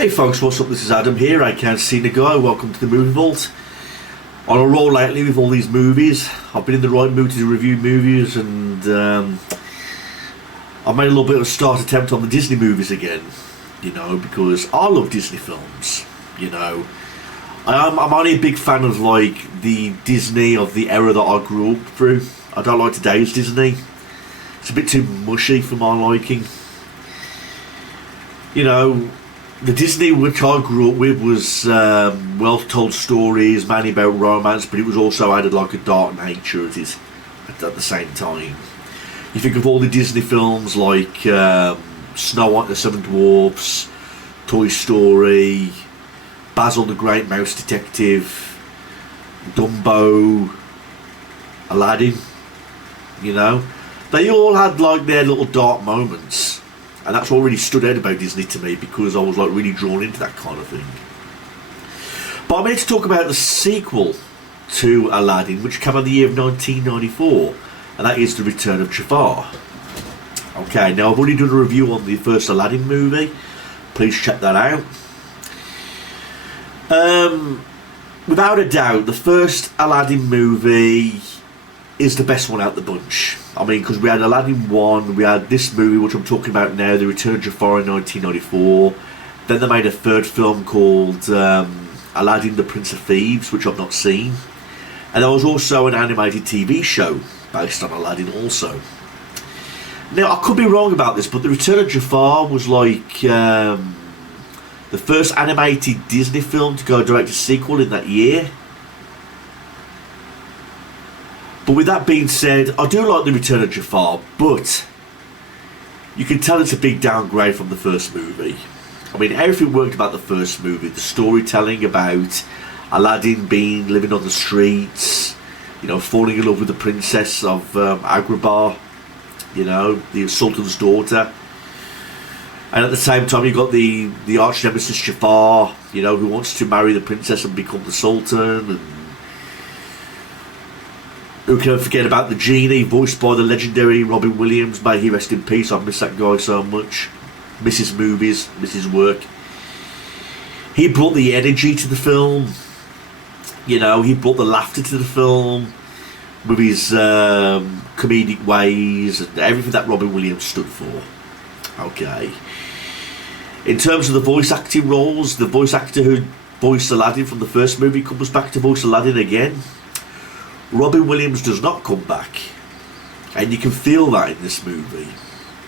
Hey folks, what's up? This is Adam here, I Can't See the Guy. Welcome to the Movie Vault. On a roll lately with all these movies. I've been in the right mood to review movies, and I made a little bit of a start attempt on the Disney movies again. You know, because I love Disney films. You know, I'm only a big fan of like the Disney of the era that I grew up through. I don't like today's Disney. It's a bit too mushy for my liking. You know, the Disney which I grew up with was well-told stories, mainly about romance, but it was also added like a dark nature at it at the same time. You think of all the Disney films like Snow White and the Seven Dwarfs, Toy Story, Basil the Great Mouse Detective, Dumbo, Aladdin, you know. They all had like their little dark moments. And that's what really stood out about Disney to me, because I was like really drawn into that kind of thing. But I'm here to talk about the sequel to Aladdin, which came out in the year of 1994, and that is the Return of Jafar. Okay, now I've already done a review on the first Aladdin movie. Please check that out. Without a doubt, the first Aladdin movie is the best one out the bunch. I mean, because we had Aladdin 1, we had this movie which I'm talking about now, The Return of Jafar in 1994. Then they made a third film called Aladdin the Prince of Thieves, which I've not seen. And there was also an animated TV show based on Aladdin also. Now, I could be wrong about this, but The Return of Jafar was like the first animated Disney film to go direct to sequel in that year. But with that being said, I do like The Return of Jafar, but you can tell it's a big downgrade from the first movie. I mean, everything worked about the first movie. The storytelling about Aladdin living on the streets, you know, falling in love with the princess of Agrabah, you know, the Sultan's daughter. And at the same time, you've got the arch nemesis Jafar, you know, who wants to marry the princess and become the Sultan. And who can forget about the genie, voiced by the legendary Robin Williams. May he rest in peace. I miss that guy so much. Miss his movies, miss his work. He brought the energy to the film. You know, he brought the laughter to the film with his comedic ways and everything that Robin Williams stood for. Okay. In terms of the voice acting roles, the voice actor who voiced Aladdin from the first movie comes back to voice Aladdin again. Robin Williams does not come back, and you can feel that in this movie.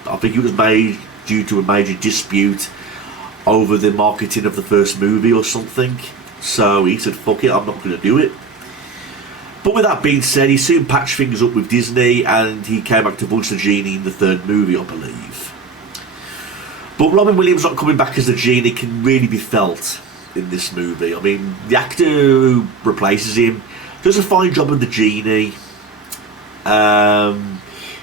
I think it was made due to a major dispute over the marketing of the first movie or something, so he said, fuck it, I'm not going to do it. But with that being said, he soon patched things up with Disney, and he came back to voice the genie in the third movie, I believe. But Robin Williams not coming back as the genie can really be felt in this movie. I mean, the actor who replaces him does a fine job of the genie.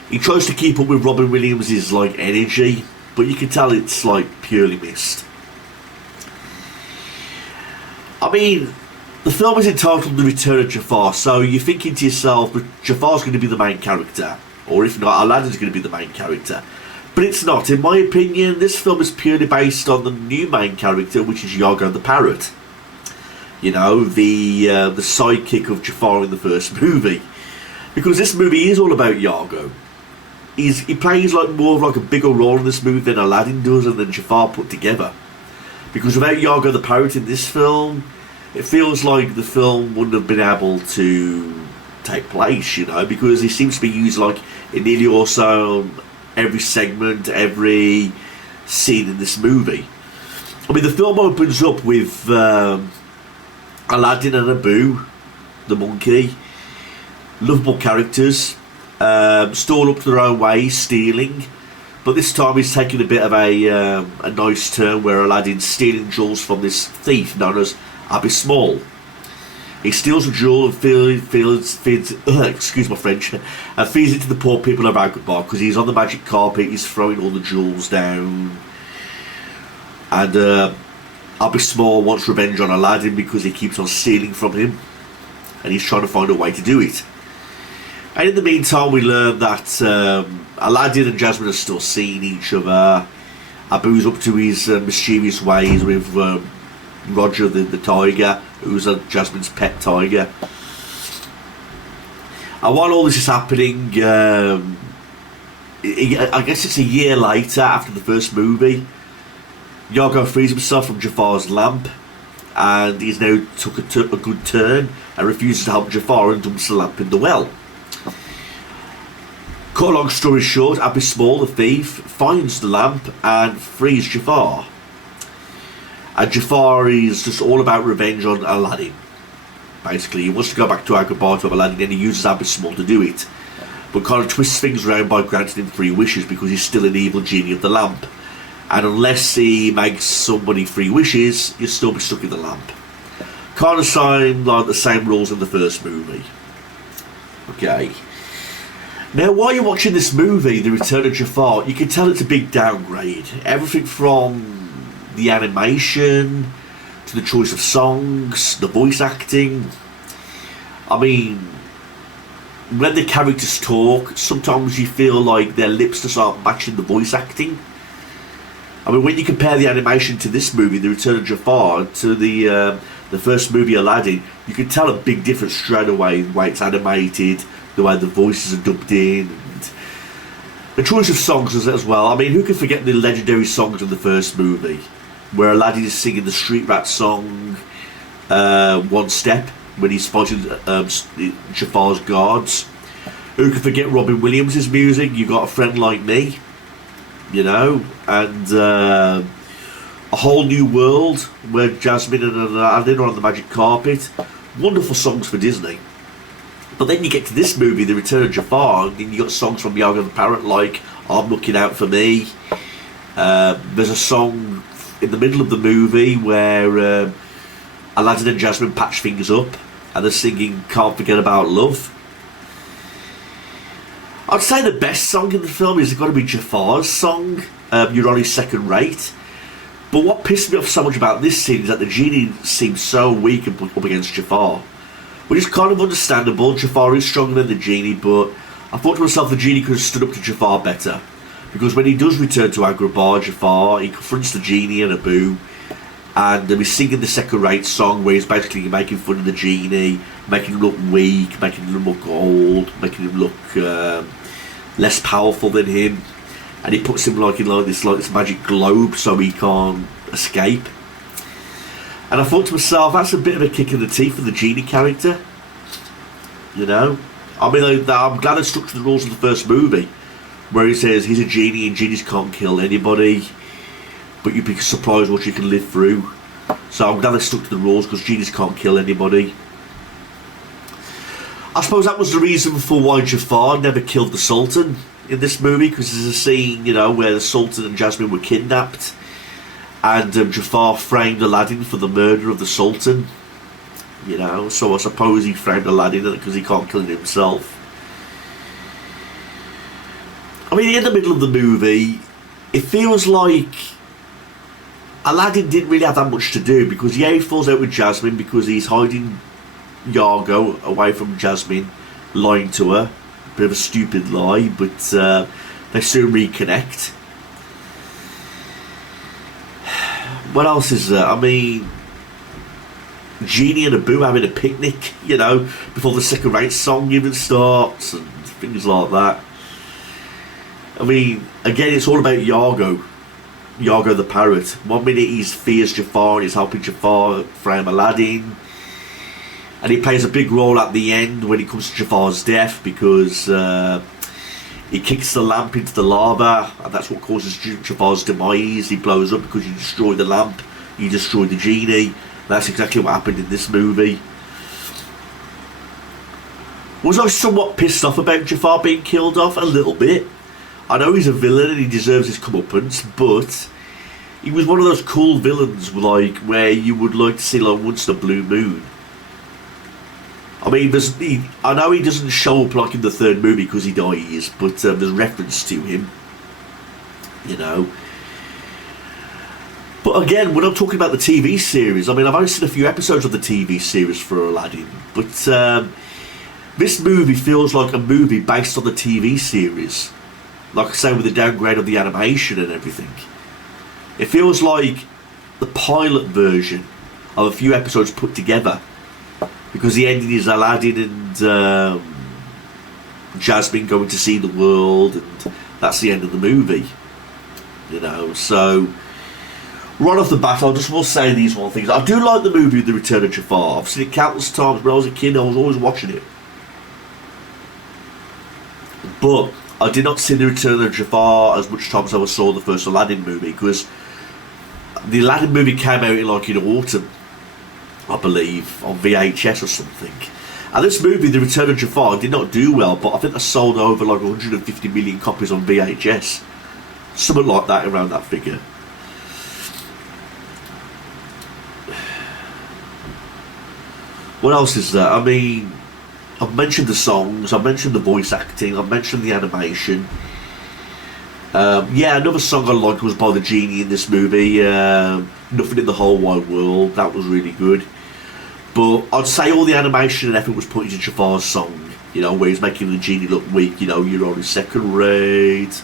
He tries to keep up with Robin Williams' like energy, but you can tell it's like purely missed. I mean, the film is entitled The Return of Jafar, so you're thinking to yourself, but Jafar's going to be the main character, or if not, Aladdin's going to be the main character. But it's not. In my opinion, this film is purely based on the new main character, which is Iago the Parrot. You know, the sidekick of Jafar in the first movie, because this movie is all about Iago. He plays like more of like a bigger role in this movie than Aladdin does and than Jafar put together. Because without Iago the Parrot in this film, it feels like the film wouldn't have been able to take place. You know, because he seems to be used like in nearly also every segment, every scene in this movie. I mean, the film opens up with Aladdin and Abu, the monkey, lovable characters, still up to their own ways, stealing, but this time he's taking a bit of a nice turn where Aladdin's stealing jewels from this thief known as Abu Small. He steals a jewel and feeds excuse my French, and feeds it to the poor people of Agrabah because he's on the magic carpet, he's throwing all the jewels down, and Abu Small wants revenge on Aladdin because he keeps on stealing from him, and he's trying to find a way to do it. And in the meantime, we learn that Aladdin and Jasmine are still seeing each other, Abu's up to his mischievous ways with Roger the tiger, who's Jasmine's pet tiger. And while all this is happening, I guess it's a year later after the first movie, Yago frees himself from Jafar's lamp, and he's now took a good turn and refuses to help Jafar and dumps the lamp in the well. Cut a long story short, Abi Small, the thief, finds the lamp and frees Jafar. And Jafar is just all about revenge on Aladdin. Basically, he wants to go back to Agrabah to Aladdin, and he uses Abi Small to do it. But kind of twists things around by granting him 3 wishes because he's still an evil genie of the lamp. And unless he makes somebody 3 wishes, he'll still be stuck in the lamp. Kind of sign like the same rules in the first movie. Okay. Now, while you're watching this movie, The Return of Jafar, you can tell it's a big downgrade. Everything from the animation to the choice of songs, the voice acting. I mean, when the characters talk, sometimes you feel like their lips just aren't matching the voice acting. I mean, when you compare the animation to this movie, The Return of Jafar, to the first movie, Aladdin, you can tell a big difference straight away in the way it's animated, the way the voices are dubbed in, and the choice of songs as well. I mean, who can forget the legendary songs of the first movie, where Aladdin is singing the Street Rat song, One Step, when he's fighting Jafar's guards. Who can forget Robin Williams' music, You Got a Friend Like Me, you know, and A Whole New World, where Jasmine and Aladdin are on the magic carpet. Wonderful songs for Disney. But then you get to this movie, The Return of Jafar, and you got songs from Yago the Parrot like I'm Looking Out for Me. There's a song in the middle of the movie where Aladdin and Jasmine patch things up, and they're singing Can't Forget About Love. I'd say the best song in the film is got to be Jafar's song, You're Only Second Rate. But what pissed me off so much about this scene is that the genie seems so weak and put up against Jafar. Which is kind of understandable. Jafar is stronger than the genie, but I thought to myself the genie could have stood up to Jafar better. Because when he does return to Agrabah, Jafar, he confronts the genie and Abu, and he's singing the second rate song where he's basically making fun of the genie, making him look weak, making him look old, making him look less powerful than him, and he puts him like in this magic globe so he can't escape. And I thought to myself, that's a bit of a kick in the teeth for the genie character, you know. I mean, I'm glad I stuck to the rules of the first movie, where he says he's a genie and genies can't kill anybody, but you'd be surprised what you can live through. So I'm glad I stuck to the rules, because genies can't kill anybody. I suppose that was the reason for why Jafar never killed the Sultan in this movie, because there's a scene, you know, where the Sultan and Jasmine were kidnapped, and Jafar framed Aladdin for the murder of the Sultan, you know, so I suppose he framed Aladdin because he can't kill him himself. I mean, in the middle of the movie, it feels like Aladdin didn't really have that much to do, because yeah, he falls out with Jasmine because he's hiding Yago away from Jasmine, lying to her. A bit of a stupid lie, but they soon reconnect. What else is there? I mean, Genie and Abu having a picnic, you know, before the second rate song even starts, and things like that. I mean, again, it's all about Yago the parrot. One minute he fears Jafar and he's helping Jafar frame Aladdin, and he plays a big role at the end when it comes to Jafar's death, because he kicks the lamp into the lava, and that's what causes Jafar's demise. He blows up because you destroyed the lamp, you destroyed the genie. That's exactly what happened in this movie. Was I somewhat pissed off about Jafar being killed off? A little bit. I know he's a villain and he deserves his comeuppance, but he was one of those cool villains, like, where you would like to see like once in a blue moon. I mean, I know he doesn't show up like in the third movie because he dies, but there's reference to him, you know. But again, when I'm talking about the TV series, I mean, I've only seen a few episodes of the TV series for Aladdin, but this movie feels like a movie based on the TV series. Like I say, with the downgrade of the animation and everything. It feels like the pilot version of a few episodes put together, because the ending is Aladdin and Jasmine going to see the world, and that's the end of the movie. You know, so right off the bat, I just will say these one things. I do like the movie The Return of Jafar. I've seen it countless times. When I was a kid, I was always watching it. But I did not see The Return of Jafar as much time as I saw the first Aladdin movie, because the Aladdin movie came out in autumn, I believe, on VHS or something. And this movie, The Return of Jafar, did not do well, but I think they sold over like 150 million copies on VHS. Something like that, around that figure. What else is there? I mean, I've mentioned the songs, I've mentioned the voice acting, I've mentioned the animation. Yeah, another song I liked was by the Genie in this movie, Nothing in the Whole Wide World. That was really good. But I'd say all the animation and effort was put into Jafar's song, you know, where he's making the Genie look weak, you know, you're only second rate,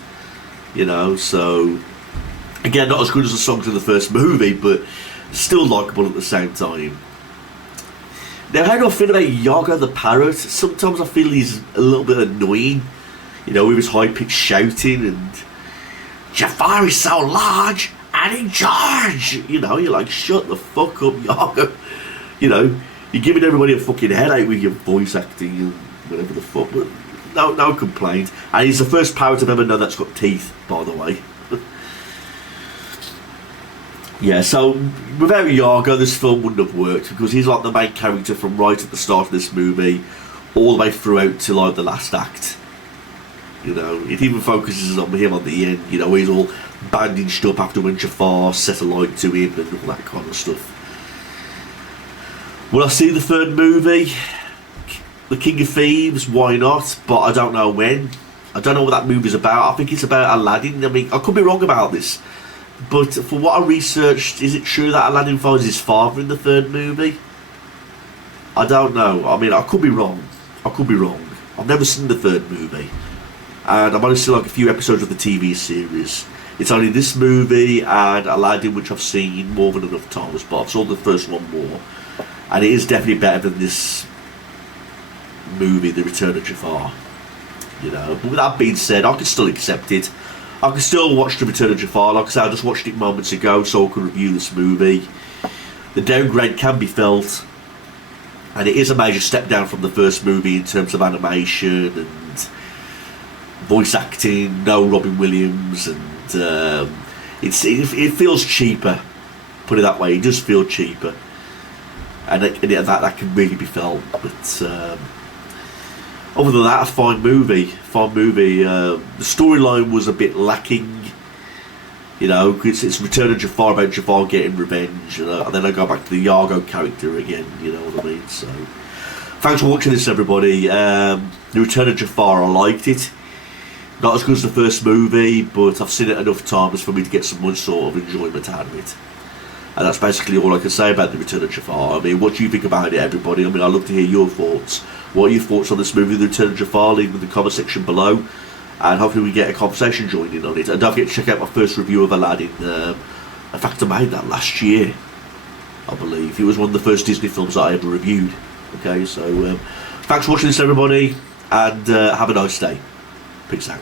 you know, so again, not as good as the songs in the first movie, but still likeable at the same time. Now, how do I feel about Yago the parrot? Sometimes I feel he's a little bit annoying, you know, with his high-pitched shouting, and Jafar is so large and in charge, you know, you're like, shut the fuck up, Yago. You know, you're giving everybody a fucking headache with your voice acting and whatever the fuck, but no complaint. And he's the first parrot I've ever known that's got teeth, by the way. Yeah, so without Yago, this film wouldn't have worked, because he's like the main character from right at the start of this movie all the way throughout to like the last act. You know, it even focuses on him at the end, you know, he's all bandaged up after when Jafar set a light to him and all that kind of stuff. Will I see the third movie? The King of Thieves, why not? But I don't know when. I don't know what that movie's about. I think it's about Aladdin. I mean, I could be wrong about this, but for what I researched, is it true that Aladdin finds his father in the third movie? I don't know. I mean, I could be wrong. I could be wrong. I've never seen the third movie, and I've only seen like a few episodes of the TV series. It's only this movie and Aladdin which I've seen more than enough times, but I've saw the first one more, and it is definitely better than this movie, The Return of Jafar. You know, but with that being said, I can still accept it. I can still watch The Return of Jafar. Like I said, I just watched it moments ago, so I could review this movie. The downgrade can be felt, and it is a major step down from the first movie in terms of animation and voice acting. No Robin Williams, and it feels cheaper. Put it that way, it does feel cheaper, and that can really be felt. But other than that, a fine movie. The storyline was a bit lacking. You know, it's Return of Jafar, about Jafar getting revenge, and then I go back to the Yago character again. You know what I mean? So, thanks for watching this, everybody. The Return of Jafar, I liked it. Not as good as the first movie, but I've seen it enough times for me to get some sort of enjoyment out of it. And that's basically all I can say about The Return of Jafar. I mean, what do you think about it, everybody? I mean, I'd love to hear your thoughts. What are your thoughts on this movie, The Return of Jafar? Leave them in the comment section below, and hopefully we get a conversation joined in on it. And don't forget to check out my first review of Aladdin. In fact, I made that last year, I believe. It was one of the first Disney films that I ever reviewed. Okay, so thanks for watching this, everybody, and have a nice day. Peace out.